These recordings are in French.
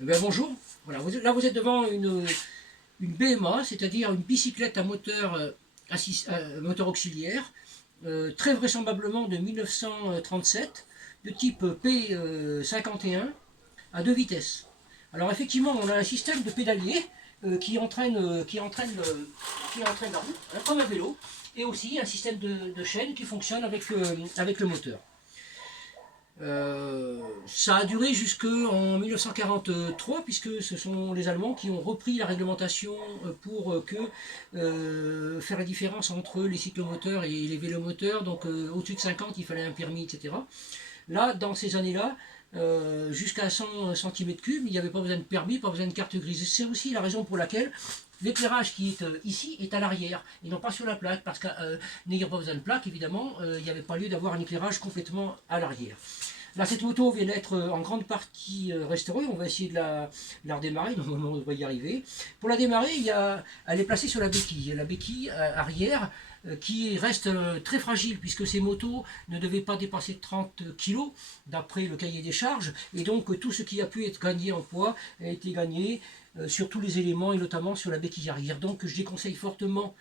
Bonjour, voilà, là vous êtes devant une BMA, c'est-à-dire une bicyclette à moteur, moteur auxiliaire, très vraisemblablement de 1937, de type P51 à deux vitesses. Alors effectivement, on a un système de pédalier qui entraîne la roue, hein, comme un vélo, et aussi un système de chaîne qui fonctionne avec le moteur. Ça a duré jusqu'en 1943, puisque ce sont les Allemands qui ont repris la réglementation pour faire la différence entre les cyclomoteurs et les vélomoteurs. Donc au-dessus de 50, il fallait un permis, etc. Là, dans ces années-là, jusqu'à 100 cm3, il n'y avait pas besoin de permis, pas besoin de carte grise. C'est aussi la raison pour laquelle l'éclairage qui est ici est à l'arrière et non pas sur la plaque, parce que n'ayant pas besoin de plaque, évidemment, il n'y avait pas lieu d'avoir un éclairage complètement à l'arrière. Là, cette moto vient d'être en grande partie restaurée. On va essayer de la redémarrer. Normalement, on va y arriver. Pour la démarrer, elle est placée sur la béquille arrière, qui reste très fragile, puisque ces motos ne devaient pas dépasser 30 kg d'après le cahier des charges. Et donc, tout ce qui a pu être gagné en poids a été gagné sur tous les éléments, et notamment sur la béquille arrière. Donc, je déconseille fortement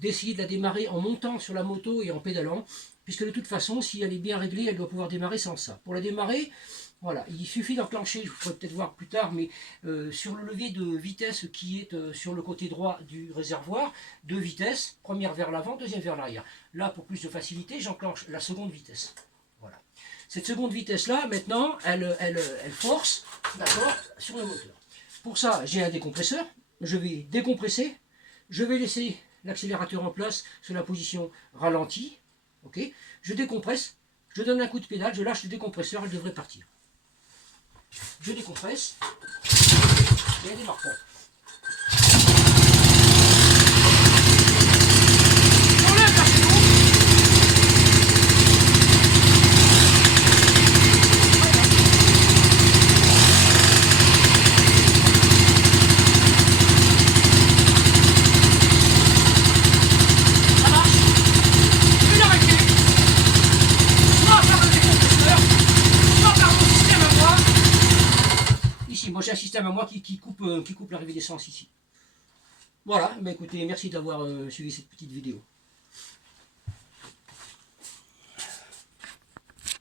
d'essayer de la démarrer en montant sur la moto et en pédalant, puisque de toute façon, si elle est bien réglée, elle doit pouvoir démarrer sans ça. Pour la démarrer, voilà, il suffit d'enclencher, je vous ferai peut-être voir plus tard, mais sur le levier de vitesse qui est sur le côté droit du réservoir, deux vitesses, première vers l'avant, deuxième vers l'arrière. Là, pour plus de facilité, j'enclenche la seconde vitesse. Voilà. Cette seconde vitesse-là, maintenant, elle force, d'accord, sur le moteur. Pour ça, j'ai un décompresseur, je vais décompresser, je vais laisser l'accélérateur en place sur la position ralentie. Okay, je décompresse, je donne un coup de pédale, je lâche le décompresseur, elle devrait partir. Je décompresse et elle démarre pas. Moi j'ai un système à moi qui coupe l'arrivée d'essence ici. Voilà, bah écoutez, merci d'avoir suivi cette petite vidéo.